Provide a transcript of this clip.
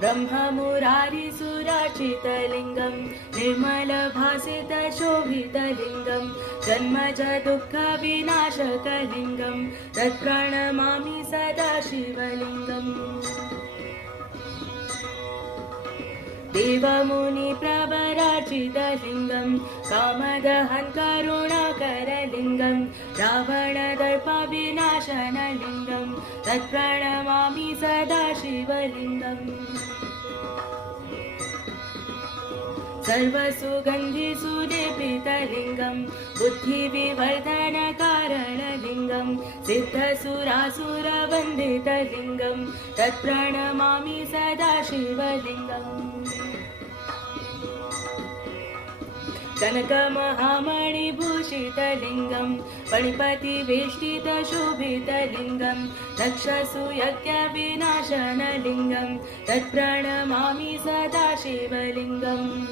ब्रह्ममुरारिसुराचितलिङ्गं निर्मलभासितशोभितलिङ्गं जन्मज दुःखविनाशकलिङ्गं तत्प्रणमामि सदा शिवलिङ्गम्। देवमुनिप्रवरार्चितलिङ्गं कामदहं करुणाकरलिङ्गं रावणदर्पविनाशनलिङ्गं तत्प्रणमामि सदा शिवलिङ्गम्। सर्वसुगन्धिसुलेपितलिङ्गं बुद्धिविवर्धनकारणलिङ्गं सिद्धसुरासुरवन्दितलिङ्गं तत्प्रणमामि सदा शिवलिङ्गम्। कनकमहामणिभूषितलिङ्गं फणिपतिवेष्टितशोभितलिङ्गं दक्षसूयज्ञविनाशनलिङ्गं तत्प्रणमामि सदा शिवलिङ्गम्।